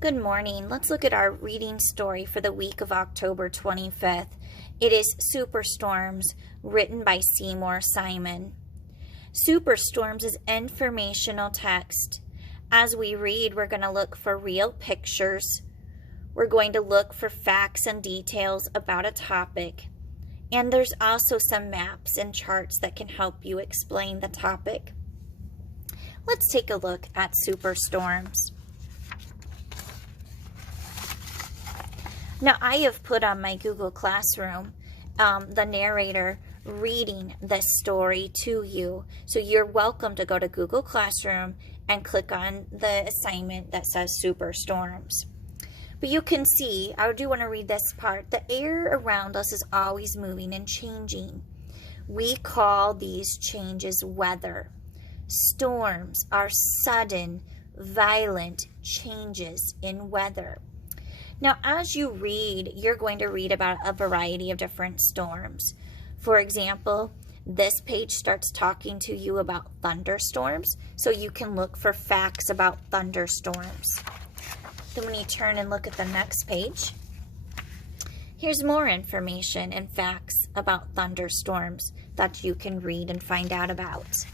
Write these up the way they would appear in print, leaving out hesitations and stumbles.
Good morning. Let's look at our reading story for the week of October 25th. It is Superstorms, written by Seymour Simon. Superstorms is informational text. As we read, we're going to look for real pictures. We're going to look for facts and details about a topic. And there's also some maps and charts that can help you explain the topic. Let's take a look at superstorms. Now, I have put on my Google Classroom the narrator reading this story to you. So you're welcome to go to Google Classroom and click on the assignment that says Superstorms. But you can see, I do want to read this part, the air around us is always moving and changing. We call these changes weather. Storms are sudden, violent changes in weather. Now, as you read, you're going to read about a variety of different storms. For example, this page starts talking to you about thunderstorms, so you can look for facts about thunderstorms. Then when you turn and look at the next page, here's more information and facts about thunderstorms that you can read and find out about.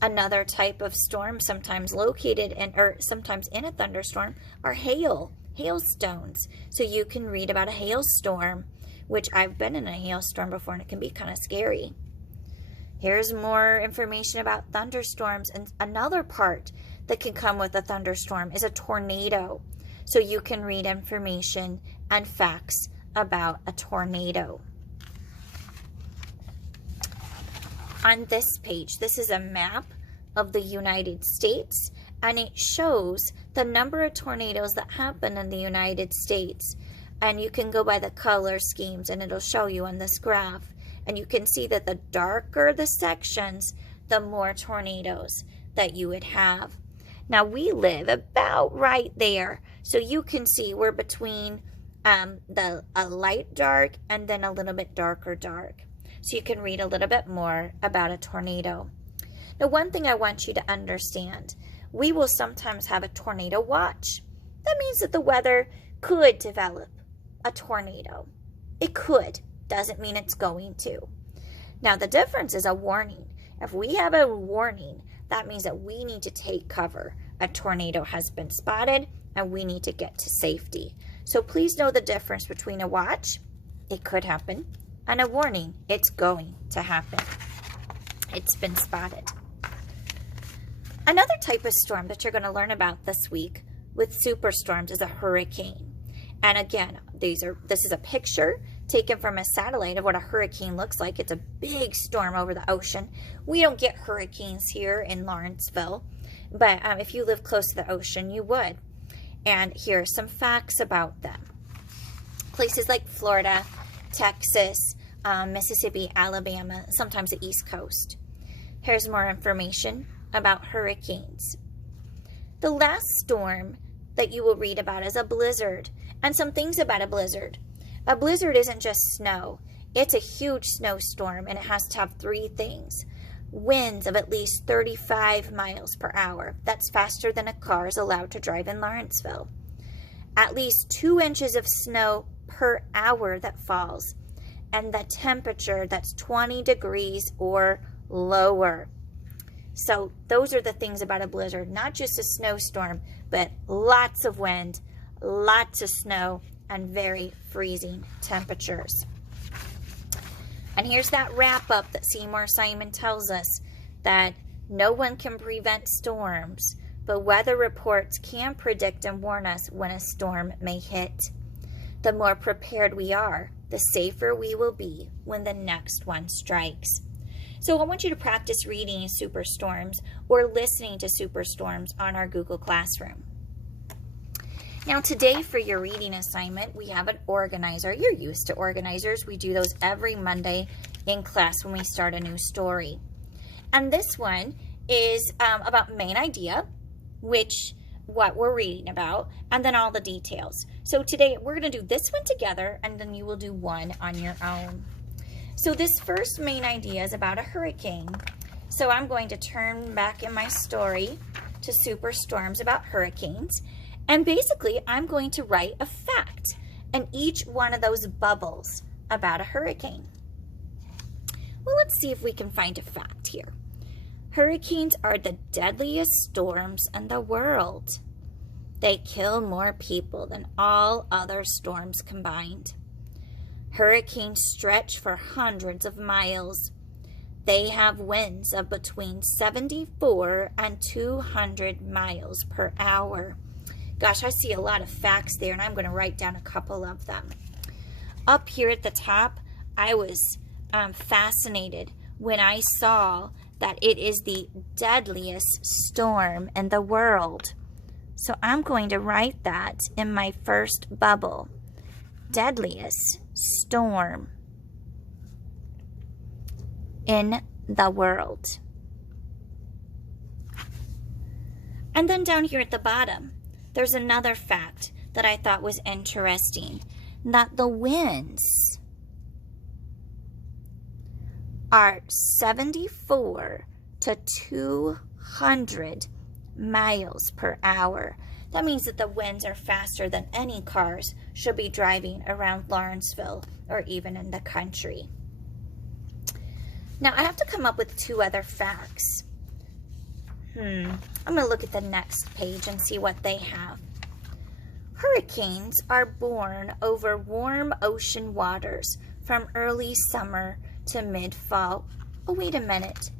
Another type of storm, sometimes located in, or sometimes in a thunderstorm, are hailstones. So you can read about a hailstorm, which I've been in a hailstorm before, and it can be kind of scary. Here's more information about thunderstorms, and another part that can come with a thunderstorm is a tornado. So you can read information and facts about a tornado. On this page, this is a map of the United States, and it shows the number of tornadoes that happen in the United States. And you can go by the color schemes, and it'll show you on this graph. And you can see that the darker the sections, the more tornadoes that you would have. Now, we live about right there. So you can see we're between a light dark and then a little bit darker dark. So you can read a little bit more about a tornado. Now, one thing I want you to understand, we will sometimes have a tornado watch. That means that the weather could develop a tornado. It could. Doesn't mean it's going to. Now, the difference is a warning. If we have a warning, that means that we need to take cover. A tornado has been spotted and we need to get to safety. So please know the difference between a watch, it could happen, and a warning, it's going to happen. It's been spotted. Another type of storm that you're going to learn about this week with superstorms is a hurricane. And again, this is a picture taken from a satellite of what a hurricane looks like. It's a big storm over the ocean. We don't get hurricanes here in Lawrenceville, but if you live close to the ocean, you would. And here are some facts about them. Places like Florida, Texas, Mississippi, Alabama, sometimes the East Coast. Here's more information about hurricanes. The last storm that you will read about is a blizzard, and some things about a blizzard. A blizzard isn't just snow. It's a huge snowstorm, and it has to have three things. Winds of at least 35 miles per hour. That's faster than a car is allowed to drive in Lawrenceville. At least 2 inches of snow per hour that falls. And the temperature that's 20 degrees or lower. So those are the things about a blizzard. Not just a snowstorm, but lots of wind, lots of snow, and very freezing temperatures. And here's that wrap up that Seymour Simon tells us, that no one can prevent storms, but weather reports can predict and warn us when a storm may hit. The more prepared we are, the safer we will be when the next one strikes. So I want you to practice reading superstorms or listening to superstorms on our Google Classroom. Now today for your reading assignment, we have an organizer. You're used to organizers. We do those every Monday in class when we start a new story. And this one is about main idea, what we're reading about, and then all the details. So today we're going to do this one together, and then you will do one on your own. So this first main idea is about a hurricane. So I'm going to turn back in my story to Superstorms about hurricanes. And basically, I'm going to write a fact in each one of those bubbles about a hurricane. Well, let's see if we can find a fact here. Hurricanes are the deadliest storms in the world. They kill more people than all other storms combined. Hurricanes stretch for hundreds of miles. They have winds of between 74 and 200 miles per hour. Gosh, I see a lot of facts there, and I'm going to write down a couple of them. Up here at the top, I was fascinated when I saw that it is the deadliest storm in the world. So I'm going to write that in my first bubble. Deadliest storm in the world. And then down here at the bottom, there's another fact that I thought was interesting, that the winds are 74 to 200 miles per hour. That means that the winds are faster than any cars should be driving around Lawrenceville or even in the country. Now, I have to come up with two other facts. I'm going to look at the next page and see what they have. Hurricanes are born over warm ocean waters from early summer to mid-fall. Oh, wait a minute.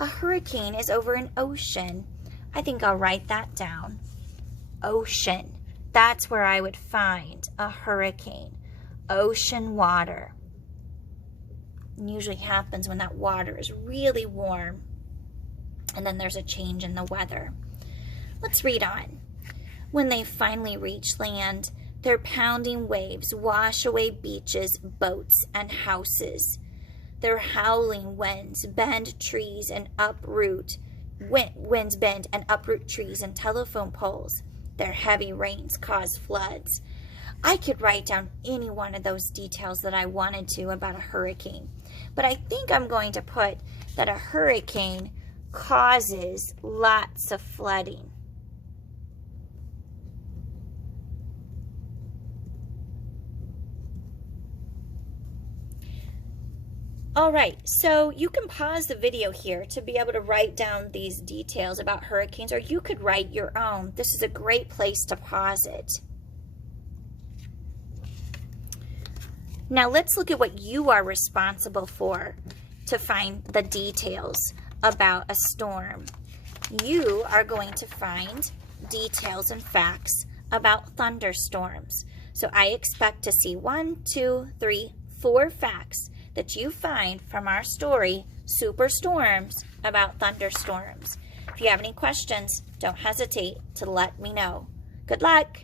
A hurricane is over an ocean. I think I'll write that down. Ocean. That's where I would find a hurricane. Ocean water. It usually happens when that water is really warm and then there's a change in the weather. Let's read on. When they finally reach land, their pounding waves wash away beaches, boats, and houses. Their howling winds bend trees and uproot trees and telephone poles. Their heavy rains cause floods. I could write down any one of those details that I wanted to about a hurricane, but I think I'm going to put that a hurricane causes lots of flooding. All right, so you can pause the video here to be able to write down these details about hurricanes, or you could write your own. This is a great place to pause it. Now let's look at what you are responsible for to find the details about a storm. You are going to find details and facts about thunderstorms. So I expect to see 1, 2, 3, 4 facts that you find from our story, Superstorms, about thunderstorms. If you have any questions, don't hesitate to let me know. Good luck!